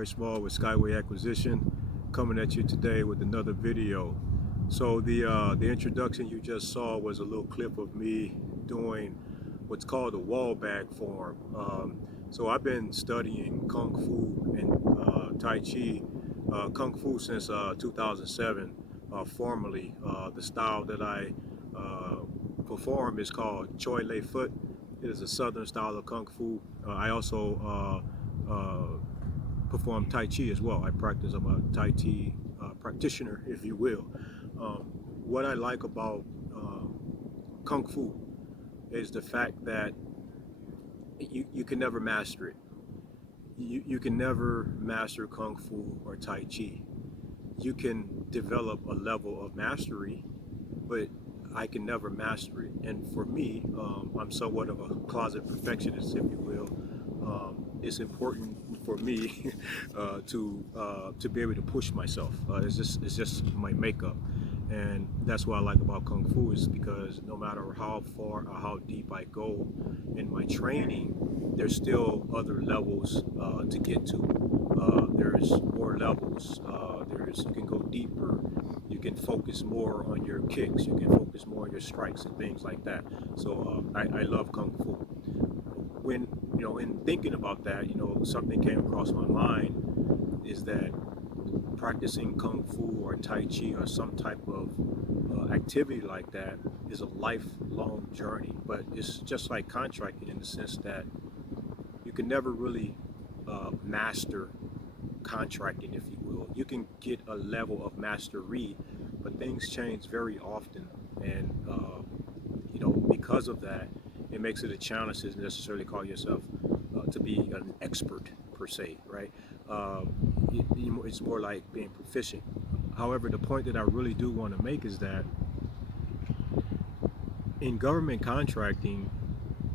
Story Small with Skyway Acquisition, coming at you today with another video. So the introduction you just saw was a little clip of me doing what's called a wall bag form. So I've been studying Kung Fu and Tai Chi, Kung Fu since 2007. Formally, the style that I perform is called Choi Lei Foot. It is a southern style of Kung Fu. I also perform Tai Chi as well. I practice. I'm a Tai Chi practitioner, if you will. What I like about Kung Fu is the fact that you can never master it. You can never master Kung Fu or Tai Chi. You can develop a level of mastery, but I can never master it. And for me, I'm somewhat of a closet perfectionist, if you will. It's important for me to be able to push myself. It's just my makeup, and that's what I like about Kung Fu, is because no matter how far or how deep I go in my training, there's still other levels to get to. There's more levels. You can go deeper. You can focus more on your kicks. You can focus more on your strikes and things like that. So I love Kung Fu. When in thinking about that, something came across my mind is that practicing Kung Fu or Tai Chi or some type of activity like that is a lifelong journey. But it's just like contracting in the sense that you can never really master contracting, if you will. You can get a level of mastery, but things change very often, and because of that, it makes it a challenge to necessarily call yourself to be an expert per se, right? It's more like being proficient. However, the point that I really do want to make is that in government contracting,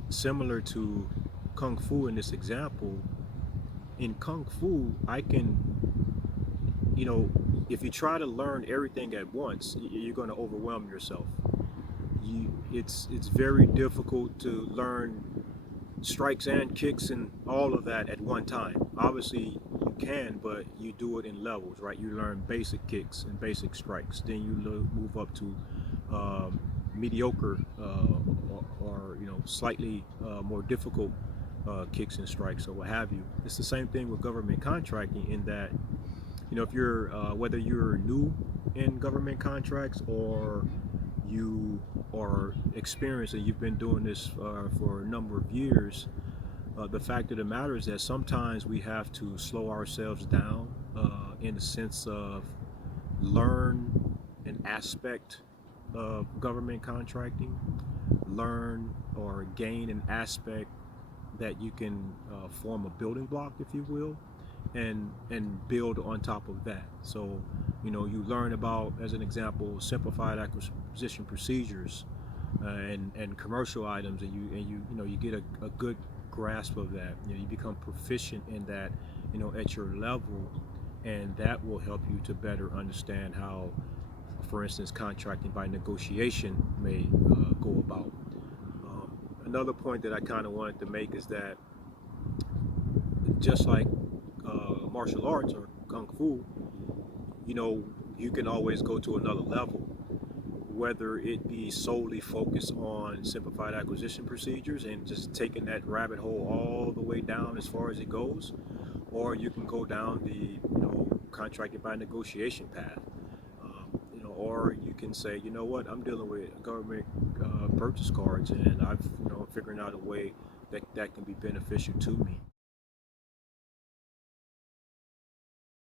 similar to Kung Fu in this example, in Kung Fu, I can, if you try to learn everything at once, you're going to overwhelm yourself. It's very difficult to learn strikes and kicks and all of that at one time. Obviously, you can, but you do it in levels, right? You learn basic kicks and basic strikes. Then you move up to mediocre or slightly more difficult kicks and strikes or what have you. It's the same thing with government contracting, in that if you're whether you're new in government contracts or you are experienced and you've been doing this for a number of years, the fact of the matter is that sometimes we have to slow ourselves down in the sense of learn an aspect of government contracting, learn or gain an aspect that you can form a building block, if you will, and build on top of that. So you learn about, as an example, simplified acquisition procedures and commercial items, and you get a good grasp of that. You become proficient in that at your level, and that will help you to better understand how, for instance, contracting by negotiation may go about. Another point that I kind of wanted to make is that just like martial arts or Kung Fu, you can always go to another level, whether it be solely focused on simplified acquisition procedures and just taking that rabbit hole all the way down as far as it goes, or you can go down the contracting by negotiation path. Or you can say, what, I'm dealing with government purchase cards, and I've figuring out a way that can be beneficial to me.